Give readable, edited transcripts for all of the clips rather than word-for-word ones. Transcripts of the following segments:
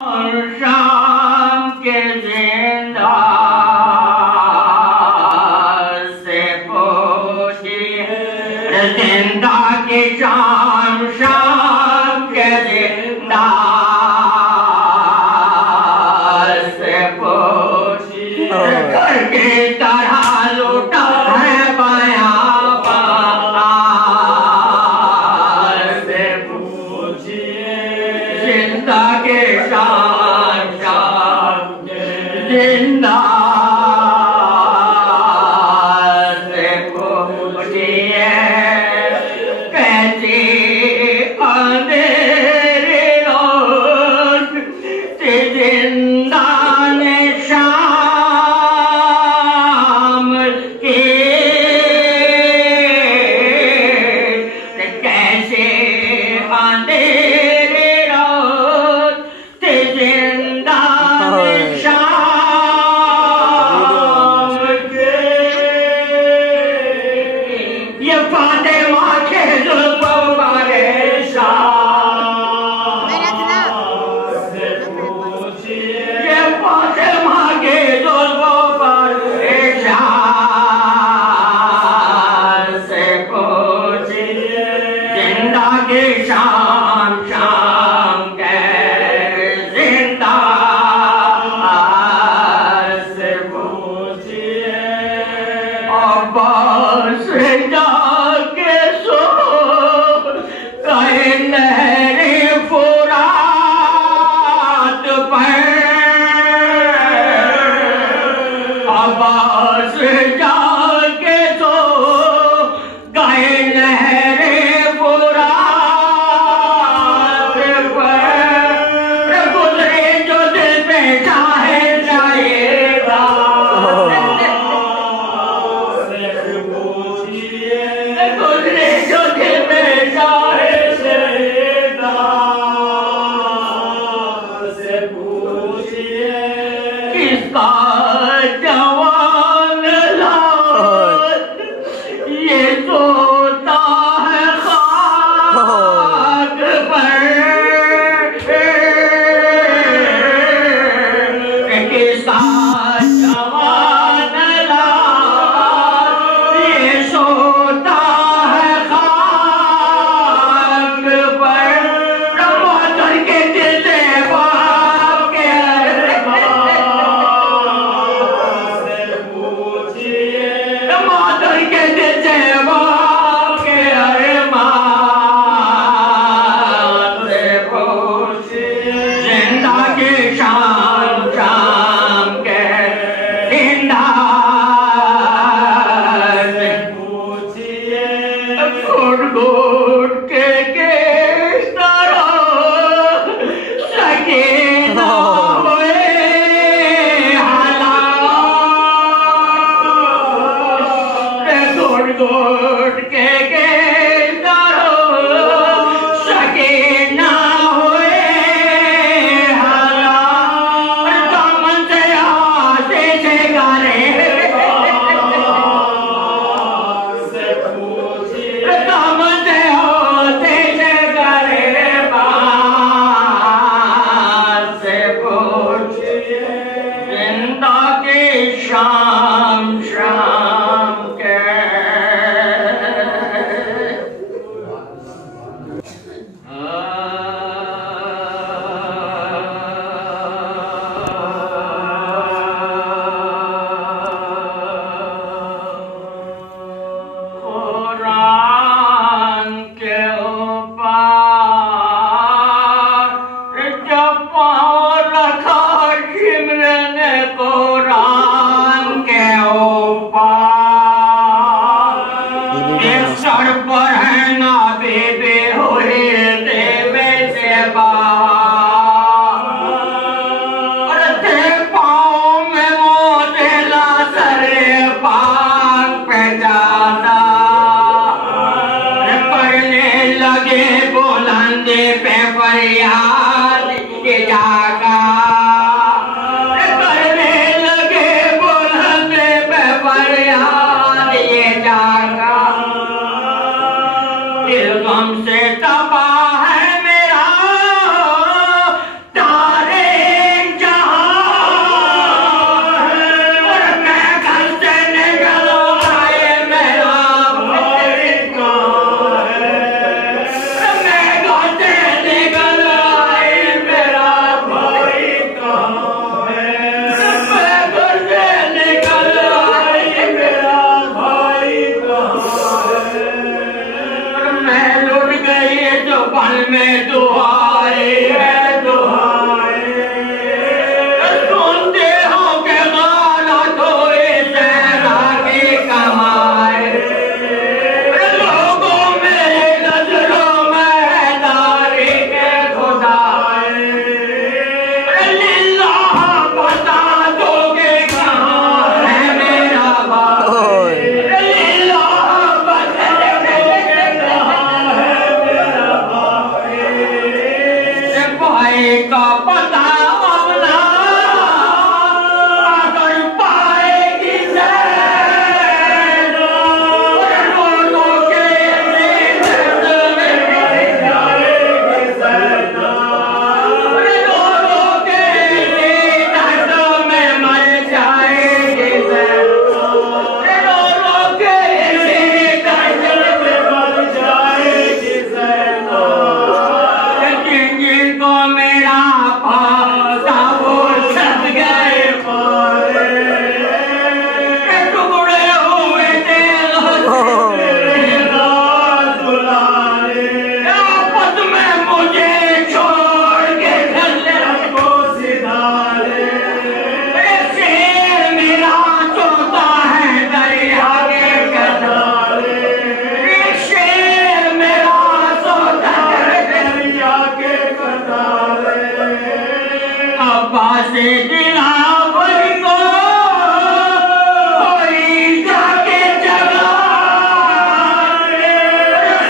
شام کے زندہ سے پوچھیے زندہ کی شام شام کے زندہ سے پوچھیے گھر کی طرح لوٹا ہے بیاں سے پوچھیے زندہ کے شام شام زندہ سے پوچھیے کیسی اندھیری رات سے زندہ نے شام کی کیسے اندھیری رات سے زندہ نے شام کی یہ فاطمہ کے زلفوں والے شام سے پوچھیے یہ فاطمہ کے زلفوں والے شام سے پوچھیے زندہ کے شام شام کے زندہ سے پوچھیے عباس جا کے سو کہیں نہری فرات پر عباس جا کے سو کہیں نہری فرات پر گزرے جو دل پہ چاہے جائے گا گزرے جو دل پہ چاہے جائے گا کس کا جوان لال یہ سوتا ہے خاک پر کس کا جوان لال یہ سوتا ہے خاک پر مادر کے دل سے باپ کے مادر کے دل سے باپ کے ارمان سے پوچھیے زندہ کے شام شام کے زندہ سے پوچھیے گھٹ گھٹ کے کس طرح سکینہ ہوئے حالات گھٹ گھٹ کے کس طرح سکینہ ہوئے حالات دامن سے آتے سے گارے دامن سے آتے سے گارے بات سے پوچھیے زندہ کی شام شام کے قرآن کے اوپر جب پاؤں رکھا شمر نے قرآن کے اوپر اس سر پر ہے نابیبی ہوئی دیوے سے پاؤں میں موجلا سر پاک پہ جاتا پڑھنے لگے بلندی پہ فریاد یہ جاگا کرنے لگے بلندی پہ فریاد یہ جاگا دل غم سے تباہ ہے میرا تارے عباس دلاور کو کوئی جا کے جگائے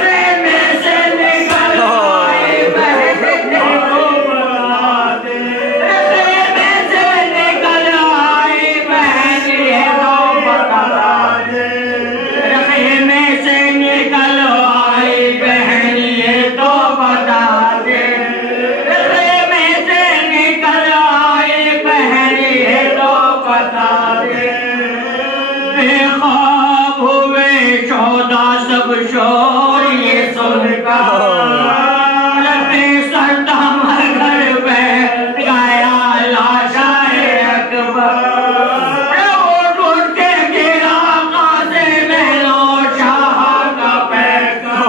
خیمے سے نکل آئے بہن کو بتا دے خیمے سے نکل آئے بہن کو بتا دے خیمے سے نکل آئے بہن یہ تو بتا دے خیمے سے نکل آئے بہن یہ تو بتا دے بے خواب ہوئے 14 سب شور یہ سن کر ربی سردمر گھر بیٹھ گیا لاشائے اکبر وہ ٹوٹ کے گرا قاسم لو شاہ کا پیکر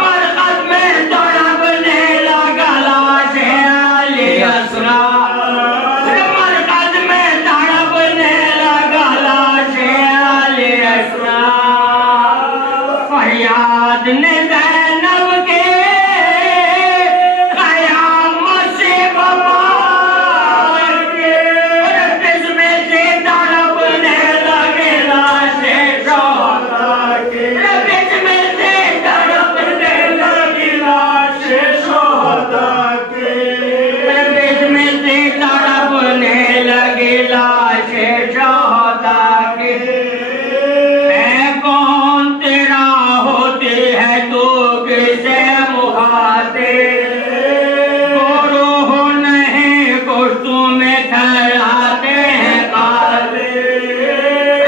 مرقد میں تڑپنے لگا لاش علی اسرار مرقد میں تڑپنے لگا لاش علی اسرار فریاد نے زینب کے قیامت سے ببار کے جسم سے تڑپنے لگے لاش شہداء کے جسم سے تڑپنے لگے لاش شہداء کے جسم سے تڑپنے لگے لاش شہداء کے اے کون تیرا ہوتی ہے تو کسے مخاطب روح نہیں کچھ تمہیں ٹھہراتے ہیں قاتل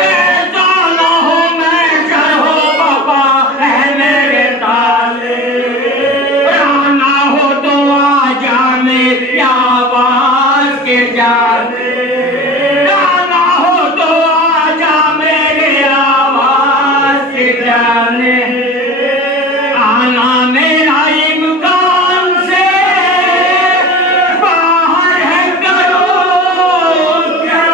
ایسا نہ ہو میں شرح و بقا ہے میرے طالب نہ ہو تو آجا میری آواز کے جانے نہ ہو تو آجا میری آواز کے جانے آنا میرا امکان سے باہر ہے کرو کیا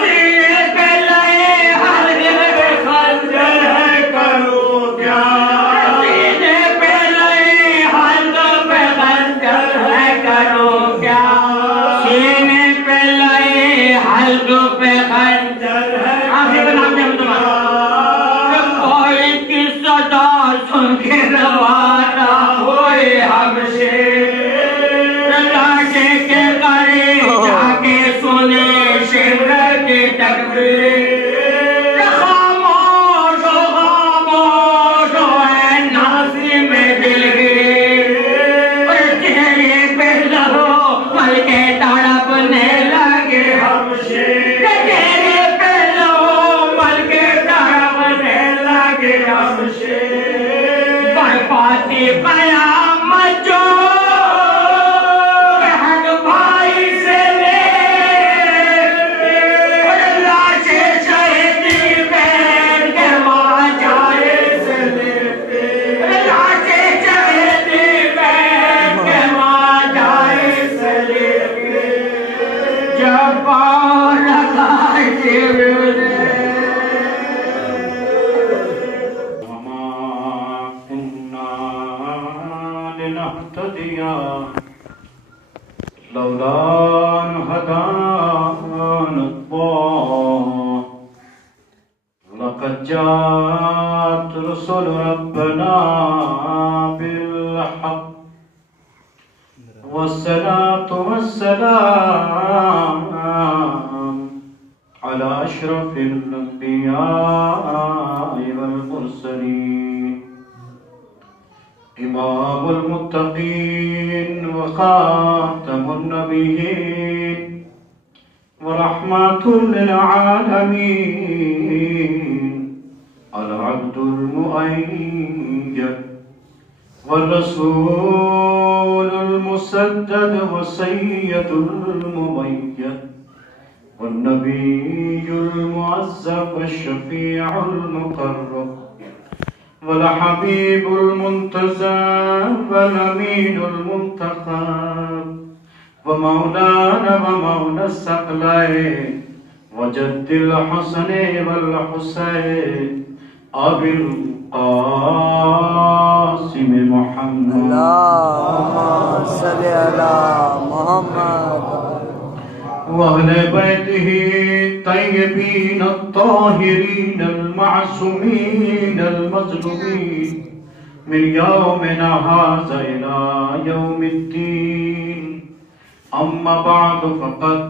سینے پہ لئے حلق خنجر ہے کرو کیا سینے پہ لئے حلق خنجر ہے کرو کیا سینے پہ لئے حلق پہ خنجر ہے آخر کا نام دے ہم تمہارا کوئی کی صدا سن کے روانہ ہوئے ہم سے لاشے کے قریب جا کے سنے شمر کی تکبیر خاموش ہو اے ناظم دلگیر چہرے پہ لہو مل کے تڑپنے لگے ہم سے چہرے پہ لہو مل کے تڑپنے لگے ہم سے برپاتی قیامت جو بہن بھائی سے لے لاش شہیدی بہن کے ماں جائے سے لے لاش شہیدی بہن کے ماں جائے سے لے جب پاؤں لگا جبریل وما كنا لنهتدي لولا أن هدانا الله لقد جاءت رسل ربنا بالحق والصلاة والسلام على أشرف الأنبياء والمرسلين إمام المتقين وخاتم النبيين ورحمة للعالمين العبد المؤيد والرسول المسدد والسيد المميد والنبي المعزب والشفيع المقرب والحبيب المنتزه والأمين المنتخب ومولانا ومولى الثقلين وجد الحسن والحسين أبي القاسم محمد اللهم صل على محمد وأهل بيته الطيبين الطاهرين المعصومين المظلومين من يومنا هذا إلى يوم الدين. أما بعد فقد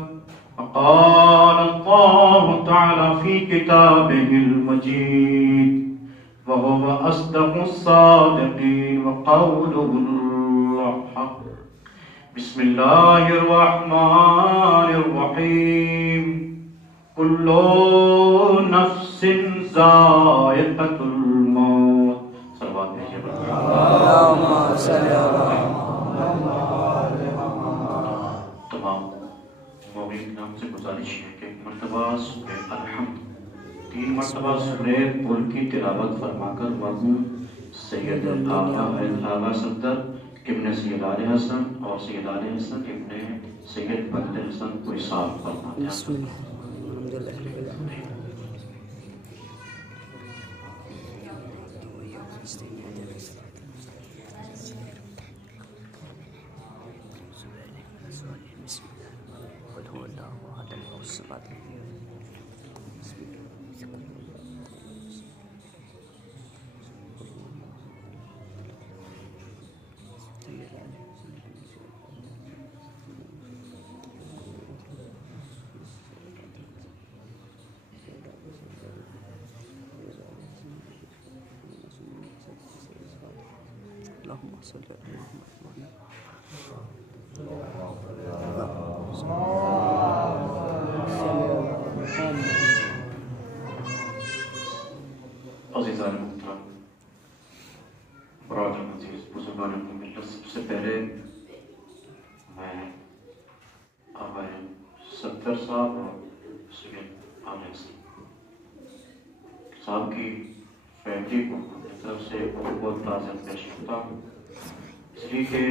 قال الله تعالى في كتابه المجيد وهو أصدق الصادقين وقوله الحق. بسم الله الرحمن الرحيم. كل نفس ذائقة الموت. صلوات اللهم صل على تمام مومن نام سے گزارش ہے کہ ایک مرتبہ سورہ الحمد 3 مرتبہ سورہ قل کی تلاوت فرما کر مرحوم سید الآبا صدر ابن سید علی حسن اور سید علی حسن ابن سید بند حسن کو حساب فرماتے ہیں. بسم اللہ الحمد للہ رب العالمین. اللهم صل على محمد. عزیزان محترم، برادر عزیز، بزرگان ملت، سب سے پہلے میں آبا صدر صاحب اور سید علی حسن صاحب کی فیملی کو اپنی طرف سے بہت بہت تعزیت پیش کرتا ہوں، اس لیے کہ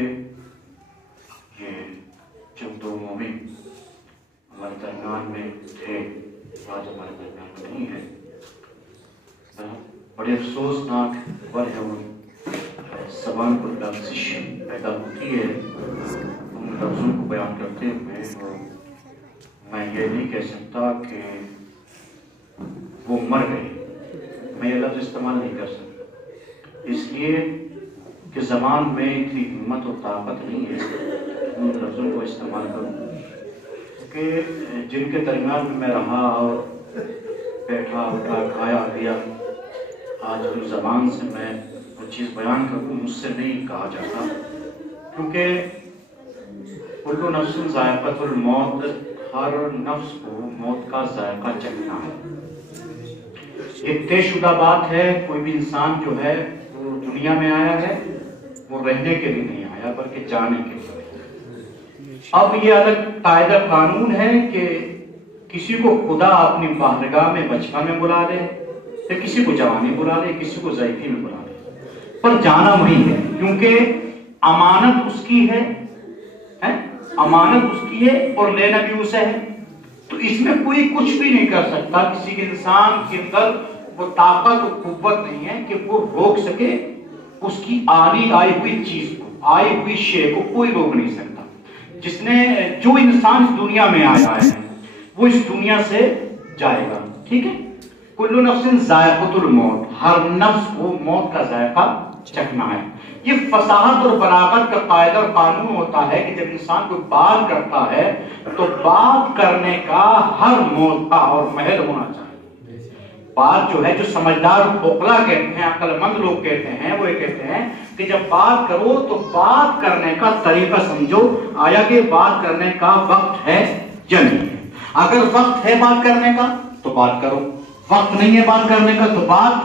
یہ جب دو مومن ہمارے درمیان میں تھے، آج ہمارے درمیان میں نہیں ہے. بڑے افسوسناک وجہ زبان پر لفظش پیدا ہوتی ہے ان لفظوں کو بیان کرتے ہوئے، اور میں یہ نہیں کہہ سکتا کہ وہ مر گئے، میں یہ لفظ استعمال نہیں کر سکتا، اس لیے کہ زبان میں اتنی ہمت اور طاقت نہیں ہے ان لفظوں کو استعمال کروں، کہ جن کے درمیان میں رہا اور بیٹھا اٹھا کھایا لیا، آج ان زبان سے میں وہ چیز بیان کروں مجھ سے نہیں کہا جاتا، کیونکہ کل نفس ذائقۃ الموت، ہر نفس کو موت کا ذائقہ چکھنا ہے. ایک طے شدہ بات ہے، کوئی بھی انسان جو ہے وہ دنیا میں آیا ہے وہ رہنے کے لیے نہیں آیا بلکہ جانے کے لیے. اب یہ الگ قاعدہ قانون ہے کہ کسی کو خدا اپنی بارگاہ میں بچپن میں بلا لے، کسی کو جوانی بلا لے، کسی کو ضعیفی میں بلا لے، پر جانا وہی ہے، کیونکہ امانت اس کی ہے، امانت اس کی ہے اور لینا بھی اسے ہے. تو اس میں کوئی کچھ بھی نہیں کر سکتا، کسی کے انسان کے اندر وہ طاقت و قوت نہیں ہے کہ وہ روک سکے اس کی آئی ہوئی چیز کو، آئی ہوئی شے کو کوئی روک نہیں سکتا. جس نے جو انسان اس دنیا میں آیا ہے وہ اس دنیا سے جائے گا، ٹھیک ہے. کل نفس ذائقۃ الموت، ہر نفس کو موت کا ذائقہ چکھنا ہے. یہ فصاحت اور بلاغت کا قاعدہ اور قانون ہوتا ہے کہ جب انسان کوئی بات کرتا ہے تو بات کرنے کا ہر موقع اور محل ہونا چاہیے. بات جو ہے، جو سمجھدار عقلا کہتے ہیں، عقل مند لوگ کہتے ہیں، وہ یہ کہتے ہیں کہ جب بات کرو تو بات کرنے کا طریقہ سمجھو، آیا کہ بات کرنے کا وقت ہے یا نہیں ہے. اگر وقت ہے بات کرنے کا تو بات کرو، وقت نہیں ہے بات کرنے کا تو بات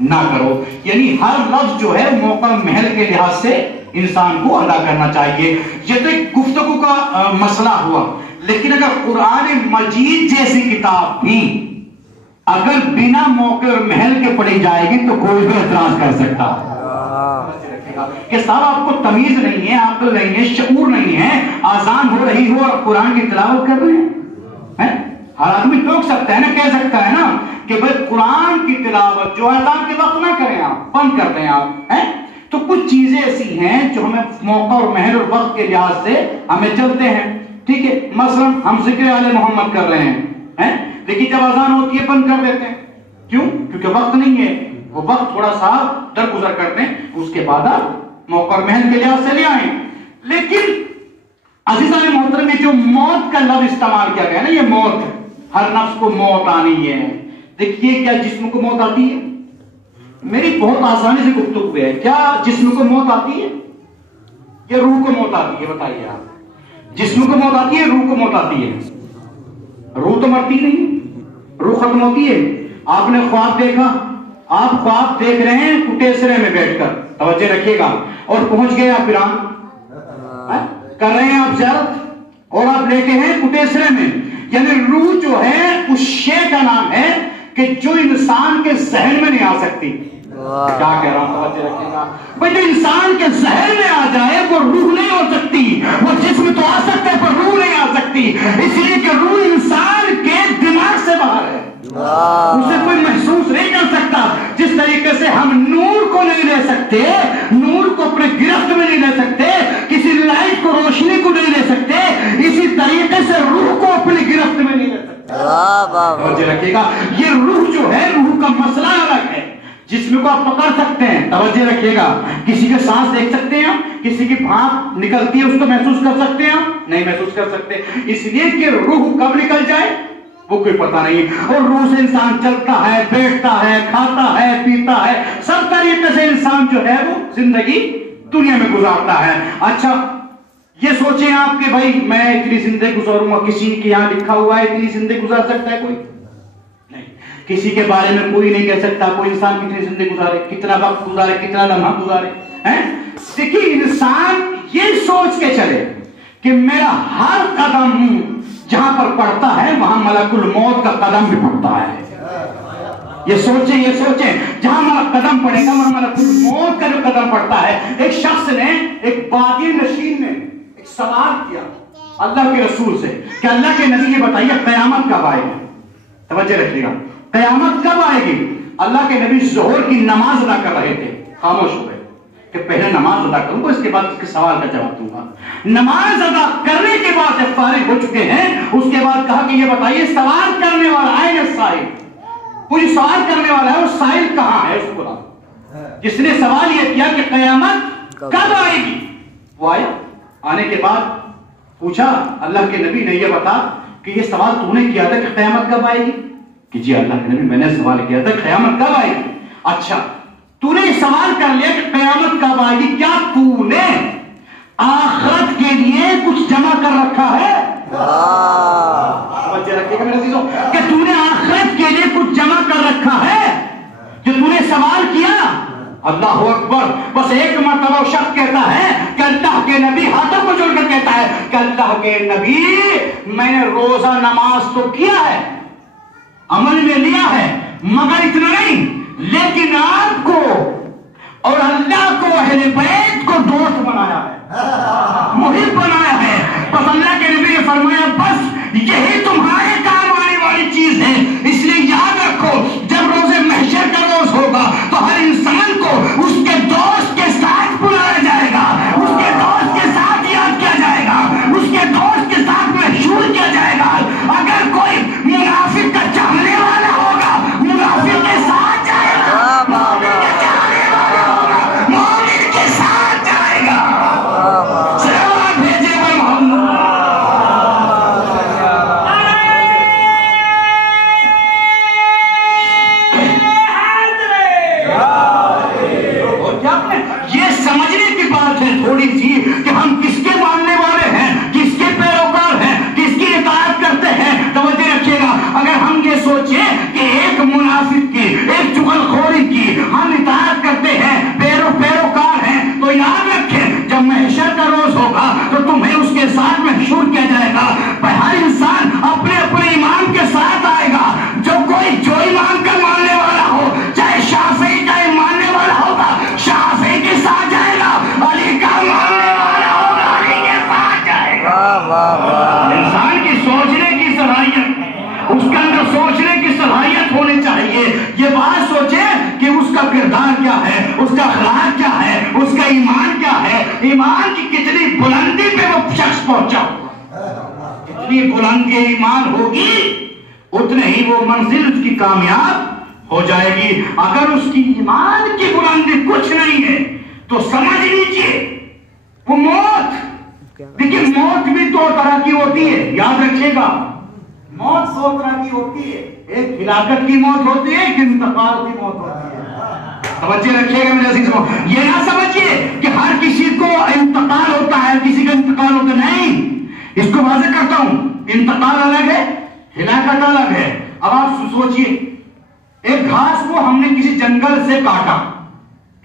نہ کرو. یعنی ہر لفظ جو ہے موقع محل کے لحاظ سے انسان کو ادا کرنا چاہیے. یہ تو ایک گفتگو کا مسئلہ ہوا، لیکن اگر قرآن مجید جیسی کتاب بھی اگر بنا موقع اور محل کے پڑھی جائے گی تو کوئی بھی اعتراض کر سکتا ہے کہ صاحب آپ کو تمیز نہیں ہے، عقل نہیں ہے، شعور نہیں ہے، آزان ہو رہی ہو اور قرآن کی تلاوت کر رہے ہیں. ہر آدمی ٹوک سکتا ہے نا، کہہ سکتا ہے نا کہ بھائی قرآن کی تلاوت جو ہے اذان کے وقت نہ کریں، آپ بند کر دیں آپ، تو کچھ چیزیں ایسی ہیں جو ہمیں موقع اور محل اور وقت کے لحاظ سے ہمیں چلتے ہیں، ٹھیک ہے. مثلا ہم ذکر آل محمد کر رہے ہیں، لیکن جب اذان ہوتی ہے بند کر دیتے ہیں. کیوں؟ کیونکہ وقت نہیں ہے، وہ وقت تھوڑا سا درگزر کرتے ہیں، اس کے بعد آپ موقع اور محل کے لحاظ سے لے آئیں. لیکن عزیزان محترم میں جو موت کا لفظ استعمال کیا گیا نا، یہ موت، ہر نفس کو موت آنی ہے. دیکھیے کیا جسم کو موت آتی ہے؟ میری بہت آسانی سے گفتگو ہے. کیا جسم کو موت آتی ہے یا روح کو موت آتی ہے؟ بتائیے آپ. جسم کو موت آتی ہے، روح کو موت آتی ہے؟ روح تو مرتی نہیں، روح ختم ہوتی ہے. آپ نے خواب دیکھا، آپ خواب دیکھ رہے ہیں کٹیسرے میں بیٹھ کر، توجہ رکھیے گا، اور پہنچ گئے آپ ایران، کر رہے ہیں آپ زیارت، اور آپ لے کے ہیں کٹیسرے میں. یعنی روح جو ہے اس شے کا نام ہے کہ جو انسان کے ذہن میں نہیں آ سکتی. کیا کہہ رہا ہوں؟ توجہ رکھیے گا بھائی. جو انسان کے ذہن میں آ جائے وہ روح نہیں ہو سکتی. وہ جسم تو آ سکتا ہے پر روح نہیں آ سکتی، اس لیے کہ روح انسان کے دماغ سے باہر ہے، اسے کوئی محسوس نہیں کر سکتا. جس طریقے سے ہم نور کو نہیں لے سکتے، نور کو اپنے گرفت میں نہیں لے سکتے، کسی لائٹ کو، روشنی کو نہیں لے سکتے، اسی طریقے سے روح کو اپنی گرفت میں نہیں لے سکتے. توجہ رکھیے گا. یہ روح جو ہے، روح کا مسئلہ الگ ہے. جسم کو آپ پکڑ سکتے ہیں، توجہ رکھیے گا. کسی کے سانس دیکھ سکتے ہیں، کسی کی بھاپ نکلتی ہے اس کو محسوس کر سکتے ہیں؟ نہیں محسوس کر سکتے. اس لیے کہ روح کب نکل جائے وہ کوئی پتہ نہیں. اور روح سے انسان چلتا ہے، بیٹھتا ہے، کھاتا ہے، پیتا ہے، سب طریقے سے انسان جو ہے وہ زندگی دنیا میں گزارتا ہے. اچھا یہ سوچیں آپ کہ بھائی میں اتنی زندگی گزاروں گا، کسی کے یہاں لکھا ہوا ہے اتنی زندگی گزار سکتا ہے کوئی؟ نہیں. کسی کے بارے میں کوئی نہیں کہہ سکتا کوئی انسان کتنی زندگی گزارے، کتنا وقت گزارے، کتنا لمحہ گزارے. دیکھیے انسان یہ سوچ کے چلے کہ میرا ہر قدم جہاں پر پڑتا ہے وہاں ملک الموت کا قدم بھی پڑتا ہے. یہ سوچیں جہاں ہمارا قدم پڑے گا وہاں ملک الموت کا جو قدم پڑتا ہے. ایک شخص نے، ایک بادی نشین نے ایک سوال کیا اللہ کے رسول سے کہ اللہ کے نبی یہ بتائیے قیامت کب آئے گی؟ توجہ رکھیے گا، قیامت کب آئے گی؟ اللہ کے نبی ظہر کی نماز ادا کر رہے تھے، خاموش ہو گئے کہ پہلے نماز ادا کروں گا اس کے بعد اس کے سوال کا جواب دوں گا. نماز ادا کرنے کے بعد جب فارغ ہو چکے ہیں اس کے بعد کہا کہ یہ بتائیے سوال کرنے والا آئے گا سائل، کوئی سوال کرنے والا ہے، وہ سائل کہاں ہے؟ اس کو بتا. جس نے سوال یہ کیا کہ قیامت کب آئے گی، وہ آیا. آنے کے بعد پوچھا اللہ کے نبی نے یہ بتا کہ یہ سوال تو نے کیا تھا کہ قیامت کب آئے گی؟ کہ جی اللہ کے نبی میں نے سوال کیا تھا قیامت کب آئے گی. اچھا تو نے سوال کر لیا کہ قیامت کب آئے گی، کیا تو نے آخرت کے لیے کچھ جمع کر رکھا ہے؟ توجہ رکھیے گا میرے عزیزو کہ تو نے آخرت کے لیے کچھ جمع کر رکھا ہے جو تو نے سوال کیا؟ اللہ اکبر. بس ایک مرتبہ وہ شخص کہتا ہے کہ اللہ کے نبی، ہاتھوں کو جوڑ کر کہتا ہے کہ اللہ کے نبی میں نے روزہ نماز تو کیا ہے، عمل میں لیا ہے، مگر اتنا نہیں، لیکن آپ کو اور اللہ کو، اہل بیت کو دوست بنایا ہے، محب بنایا ہے. بس اللہ کے نبی نے فرمایا بس یہی تمہارے کام آنے والی چیز ہے. اس لیے یاد رکھو جب روز محشر کا روز ہوگا تو ہر انسان کو اس کے دوست کے ساتھ بلایا جائے گا، اس کے دوست کے ساتھ یاد کیا جائے گا، اس کے دوست کے ساتھ مشہور کیا جائے گا. اگر کوئی منافق کا چاہنے والا ہوگا منافق کے ساتھ جائے گا، مومن کے چاہنے والا ہوگا مومن کے ساتھ جائے گا. سلام بھیجے محمد اس کے اندر سوچنے کی صلاحیت ہونی چاہیے. یہ بات سوچے کہ اس کا کردار کیا ہے, اس کا اخلاق کیا ہے, اس کا ایمان کیا ہے, ایمان کی کتنی بلندی پہ وہ شخص پہنچا. جتنی بلندی ایمان ہوگی اتنے ہی وہ منزل اس کی کامیاب ہو جائے گی. اگر اس کی ایمان کی بلندی کچھ نہیں ہے تو سمجھ لیجئے وہ موت. لیکن موت بھی دو طرح کی ہوتی ہے, یاد رکھیے گا. موت دو طرح کی ہوتی ہے, ایک ہلاکت کی موت ہوتی ہے, ایک انتقال کی موت ہوتی ہے. توجہ رکھیے گا میرے عزیزوں. یہ نہ سمجھیے کہ ہر کسی کو انتقال ہوتا ہے, کسی کا انتقال ہوتا نہیں. اس کو واضح کرتا ہوں, انتقال الگ ہے, ہلاکت الگ ہے. اب آپ سوچئے, ایک گھاس کو ہم نے کسی جنگل سے کاٹا.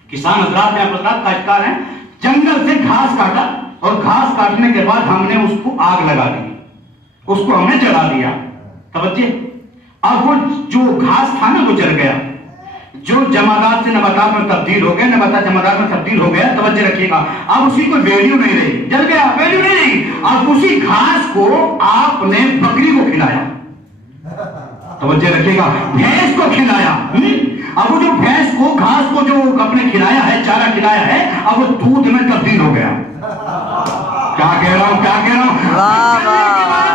کسان حضرات ہیں, حضرات کاشتکار ہیں, جنگل سے گھاس کاٹا اور گھاس کاٹنے کے بعد ہم نے اس کو آگ لگا دی, اس کو ہم نے جلا دیا. توجہ, اب وہ جو گھاس تھا نا وہ جل گیا, جو جمادات سے نباتات میں تبدیل ہو گیا, نباتات جمادات میں تبدیل ہو گیا. توجہ رکھیے گا, اب اسی کوئی ویلیو نہیں رہی, جل گیا, ویلیو نہیں رہی. اب اسی گھاس کو آپ نے بکری کو کھلایا. توجہ رکھیے گا, بھینس کو کھلایا. اب وہ جو بھینس کو گھاس کو جو آپ نے کھلایا ہے, چارہ کھلایا ہے, اب وہ دودھ میں تبدیل ہو گیا. کیا کہہ رہا ہوں, کیا کہہ رہا ہوں,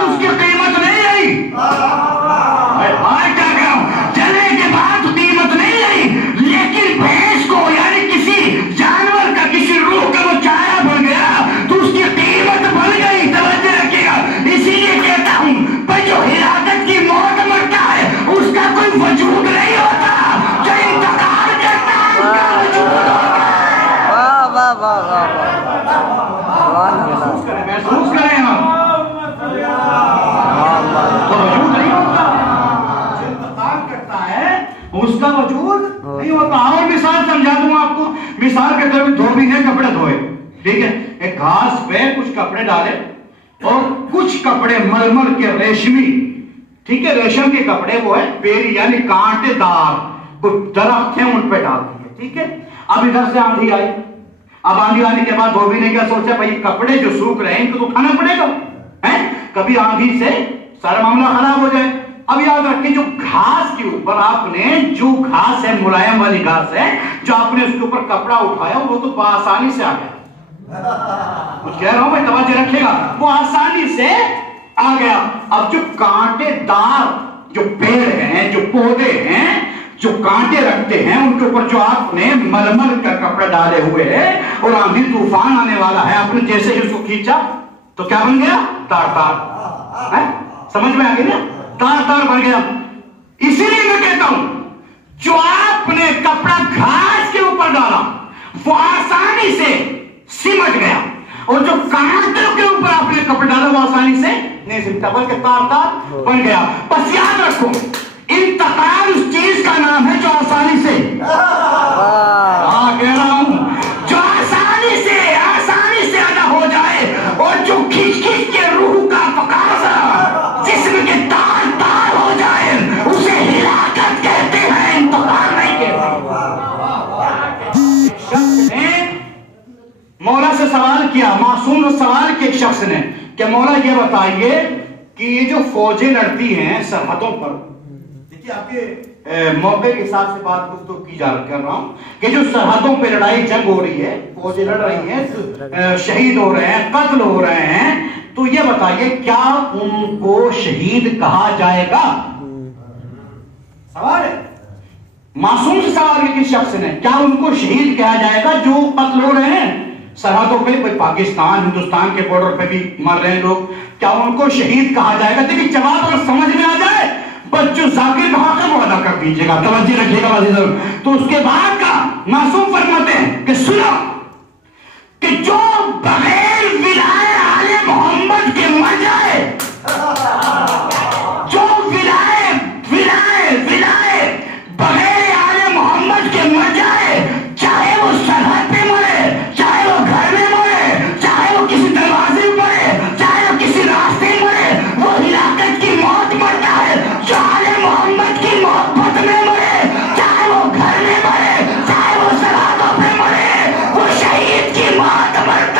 اس کی قیمت نہیں رہی. کیا کہہ رہا ہوں, چلنے کے بعد قیمت نہیں رہی, لیکن بھینس کو یعنی کسی جانور کا, کسی روح کا وہ چارہ بن گیا تو اس کی قیمت بڑھ گئی. توجہ رکھیے گا. اسی لیے کہتا ہوں پر جو ہلاکت کی موت مرتا ہے اس کا کوئی وجود نہیں ہوتا, جو انتقال کرتا ہے اس کا وجود ہوتا ہے. واہ واہ واہ واہ, محسوس کریں ہم, تو وجود نہیں ہوتا. جو انتقال کرتا ہے اس کا وجود نہیں ہوتا. اور مثال سمجھا دوں آپ کو. مثال کے طور پہ دھوبی نے کپڑے دھوئے, ٹھیک ہے, ایک گھاس پہ کچھ کپڑے ڈالے اور کچھ کپڑے ململ کے ریشمی, ٹھیک ہے, ریشم کے کپڑے وہ ہے پیری یعنی کانٹے دار, کچھ درخت ہیں ان پہ ڈال دیے. ٹھیک ہے, اب ادھر سے آندھی آئی. اب آندھی آنے کے بعد دھوبی نے کیا سوچا, بھائی کپڑے جو سوکھ رہے ہیں ان کو تو اٹھانا پڑے گا, کبھی آندھی سے سارا معاملہ خراب ہو جائے. اب یاد رکھیں, جو گھاس کے اوپر آپ نے, جو گھاس ہے ملائم والی گھاس ہے, جو آپ نے اس کے اوپر کپڑا اٹھایا وہ تو بآسانی سے آ گیا. کچھ کہہ رہا ہوں بھائی, توجہ رکھے گا, وہ آسانی سے آ گیا. اب جو کانٹے دار جو پیڑ ہیں, جو پودے ہیں, جو کانٹے رکھتے ہیں, ان کے اوپر جو آپ نے ململ کا کپڑا ڈالے ہوئے اور آندھی طوفان آنے والا ہے, آپ نے جیسے ہی اس کو کھینچا تو کیا بن گیا, تار تار. سمجھ میں آ گئی نا, تار تار بن گیا. اسی لیے میں کہتا ہوں جو آپ نے کپڑا گھاس کے اوپر ڈالا وہ آسانی سے سمٹ گیا, اور جو کانٹوں کے اوپر آپ نے کپڑا ڈالا وہ آسانی سے نہیں سمٹا بلکہ تار تار بن گیا. بس یاد رکھو, انتقال اس چیز کا نام ہے جو آسانی سے, کہہ رہا ہوں, جو آسانی سے ادا ہو جائے, اور جو کھینچ کھینچ کے روح کا تقاضا جسم کے تار تار ہو جائے اسے ہلاکت کہتے ہیں, انتقال نہیں کہتے. شخص نے مولا سے سوال کیا, معصوم سے سوال کیا ایک شخص نے کہ مولا یہ بتائیے کہ یہ جو فوجیں لڑتی ہیں سرحدوں پر, دیکھیے آپ کے موقع کے حساب سے بات گفتگو کی کر رہا ہوں, کہ جو سرحدوں پہ لڑائی جنگ ہو رہی ہے, فوجیں لڑ رہی ہیں, شہید ہو رہے ہیں, قتل ہو رہے ہیں, تو یہ بتائیے کیا ان کو شہید کہا جائے گا؟ سوال ہے, معصوم سے سوال ہے کس شخص نے, کیا ان کو شہید کہا جائے گا جو قتل ہو رہے ہیں سرحدوں پہ, پاکستان ہندوستان کے بارڈر پہ بھی مر رہے ہیں لوگ, کیا ان کو شہید کہا جائے گا؟ دیکھیں جواب اگر سمجھ میں آ جائے بس جو ذاکر کہا ہے وہ ادا کر دیجیے گا. توجہ رکھیے گا عزیزو. تو اس کے بعد کا معصوم فرماتے ہیں کہ سنو کہ جو بغیر ولائے آل محمد کے مر جائے, جو ولائے بغیر آل محمد کے مر جائے, چاہے وہ سرحد پہ مرے, چاہے وہ گھر میں مرے, چاہے وہ کسی دروازے میں مرے, چاہے وہ کسی راستے میں مرے, وہ ہلاکت کی موت مرتا ہے. جو آل محمد کی محبت میں مرے, چاہے وہ گھر میں مرے, چاہے وہ سرحدوں پہ مرے, وہ شہید کی موت مرتا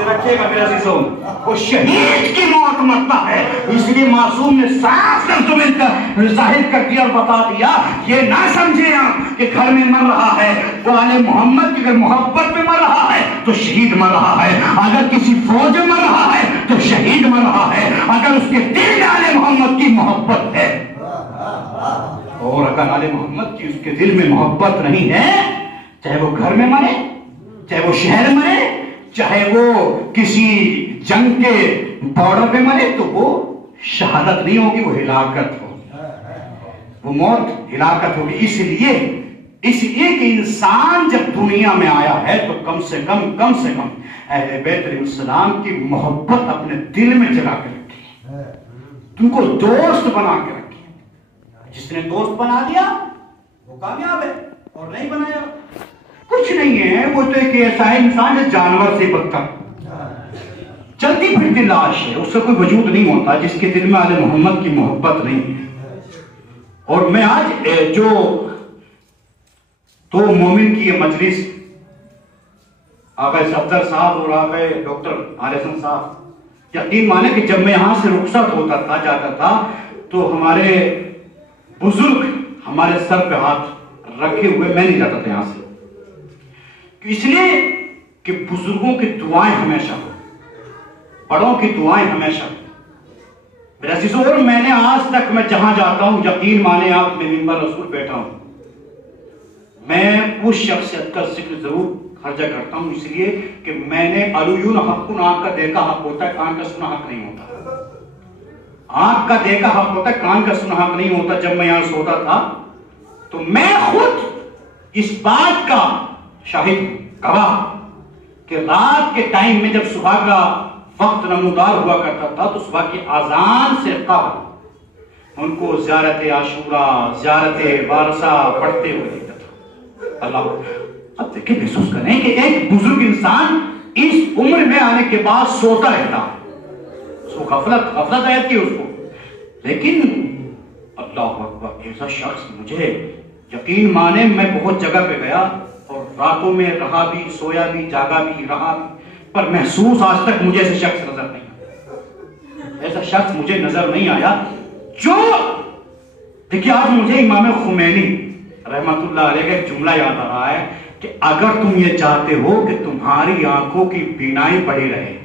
سے رکھیے گا میرے عزیزوں، وہ شہید کی موت مرتا ہے، اس لیے معصوم نے صاف لفظوں میں ظاہر کر دیا اور بتا دیا، یہ نہ سمجھے آپ کہ گھر میں مر رہا ہے وہ آل محمد کی، اگر محبت میں مر رہا ہے تو شہید مر رہا ہے، اگر کسی فوج میں مر رہا ہے تو شہید مر رہا ہے، اگر اس کے دل میں آل محمد کی محبت ہے، اور اگر آل محمد کی اس کے دل میں محبت نہیں ہے، چاہے وہ گھر میں مرے، چاہے وہ شہر مرے، چاہے وہ کسی جنگ کے بارڈر پہ مرے، تو وہ شہادت نہیں ہوگی، وہ ہلاکت ہوگی، وہ موت ہلاکت ہوگی۔ اس لیے کہ انسان جب دنیا میں آیا ہے تو کم سے کم اہل بیت علیہ السلام کی محبت اپنے دل میں جگا کے رکھی، تم کو دوست بنا کے رکھی۔ جس نے دوست بنا دیا وہ کامیاب ہے، اور نہیں بنایا کچھ نہیں ہے، وہ تو ایک ایسا ہے انسان جو جانور سے بدتر، چلتی پھرتی لاش ہے، اس سے کوئی وجود نہیں ہوتا جس کے دل میں آل محمد کی محبت نہیں ہے۔ اور میں آج جو تو مومن کی یہ مجلس، آقا صفدر صاحب اور آقا ڈاکٹر عالیہ حسن صاحب، یقین مانے کہ جب میں یہاں سے رخصت ہوتا تھا جاتا تھا تو ہمارے بزرگ ہمارے سر پہ ہاتھ رکھے ہوئے میں نہیں جاتا تھا یہاں سے، اس لیے کہ بزرگوں کی دعائیں ہمیشہ ہو، بڑوں کی دعائیں ہمیشہ ہو میرے عزیزوں۔ اور میں نے آج تک میں جہاں جاتا ہوں، یقین مانے آپ میں منبر رسول بیٹھا ہوں، میں اس شخصیت کا ذکر ضرور خرچہ کرتا ہوں، اس لیے کہ میں نے علویون حق، آنکھ کا دیکھا حق ہوتا ہے، کان کا سنا حق نہیں ہوتا، آنکھ کا دیکھا حق ہوتا ہے، کان کا سنا حق نہیں ہوتا۔ جب میں یہاں سوتا تھا تو میں خود اس بات کا شاہد گواہ کہ رات کے ٹائم میں جب صبح کا وقت نمودار ہوا کرتا تھا تو صبح کی اذان سے قبل ان کو زیارت عاشورہ، زیارت وارثہ پڑھتے ہوئے دیکھتا تھا۔ اللہ اب دیکھیں، محسوس کریں کہ ایک بزرگ انسان اس عمر میں آنے کے بعد سوتا رہتا، اس کو غفلت عائد کی اس کو، لیکن اللہ اکبر، ایسا شخص مجھے یقین مانے میں بہت جگہ پہ گیا اور راتوں میں رہا بھی، سویا بھی، جاگا بھی، رہا بھی، پر محسوس آج تک مجھے ایسا شخص نظر نہیں آیا، ایسا شخص مجھے نظر نہیں آیا جو دیکھیے۔ آج مجھے امام خمینی رحمت اللہ علیہ کا ایک جملہ یاد آ رہا ہے کہ اگر تم یہ چاہتے ہو کہ تمہاری آنکھوں کی بینائی بڑھی رہے،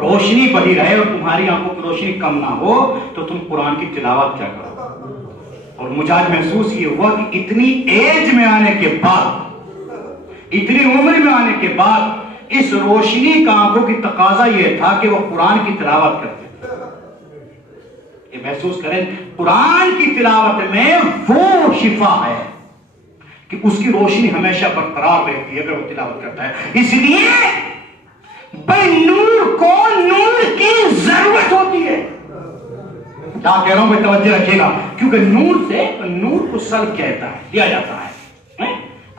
روشنی بڑھی رہے اور تمہاری آنکھوں کی روشنی کم نہ ہو تو تم قرآن کی تلاوت کیا کرو۔ اور مجھے آج محسوس یہ ہوا کہ اتنی ایج میں آنے کے بعد، اتنی عمر میں آنے کے بعد، اس روشنی کا آنکھوں کی تقاضا یہ تھا کہ وہ قرآن کی تلاوت کرتے تھے۔ یہ محسوس کریں، قرآن کی تلاوت میں وہ شفا ہے کہ اس کی روشنی ہمیشہ برقرار رہتی ہے اگر وہ تلاوت کرتا ہے۔ اس لیے بھائی نور کو نور کی ضرورت ہوتی ہے، کیا کہہ رہا ہوں بھائی توجہ رکھیے گا، کیونکہ نور کو سلب کہتا ہے، دیا جاتا ہے۔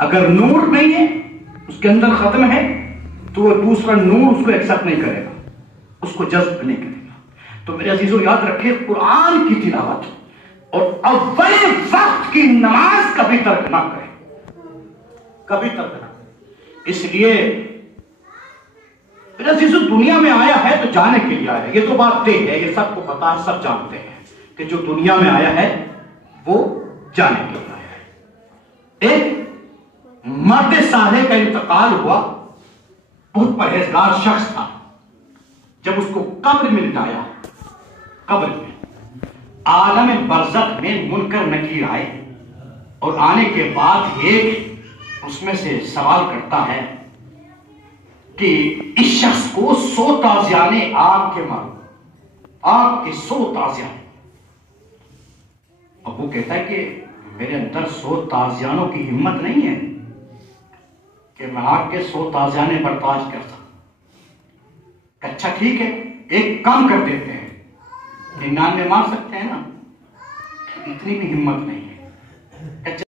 اگر نور نہیں ہے، اس کے اندر ختم ہے، تو وہ دوسرا نور اس کو ایکسپٹ نہیں کرے گا، اس کو جذب نہیں کرے گا۔ تو میرے عزیزوں یاد رکھیں، قرآن کی تلاوت اور اول وقت کی نماز کبھی ترک نہ کریں، کبھی ترک نہ کریں۔ اس لیے میرے عزیزوں دنیا میں آیا ہے تو جانے کے لیے آیا ہے، یہ تو بات طے ہے، یہ سب کو پتا ہے، سب جانتے ہیں کہ جو دنیا میں آیا ہے وہ جانے کے لیے آیا ہے۔ ایک مرد صالح کا انتقال ہوا، بہت پرہیزگار شخص تھا، جب اس کو قبر میں لٹایا، قبر میں عالم برزخ میں منکر نکیر آئے، اور آنے کے بعد ایک اس میں سے سوال کرتا ہے کہ اس شخص کو 100 تازیانے آگ کے مارو، آگ کے 100 تازیانے۔ اب وہ کہتا ہے کہ میرے اندر 100 تازیانوں کی ہمت نہیں ہے کہ میں آگ کے 100 تازیانے برداشت کر سکوں۔ اچھا ٹھیک ہے، ایک کام کر دیتے ہیں، 99 مار سکتے ہیں نا، اتنی بھی ہمت نہیں ہے۔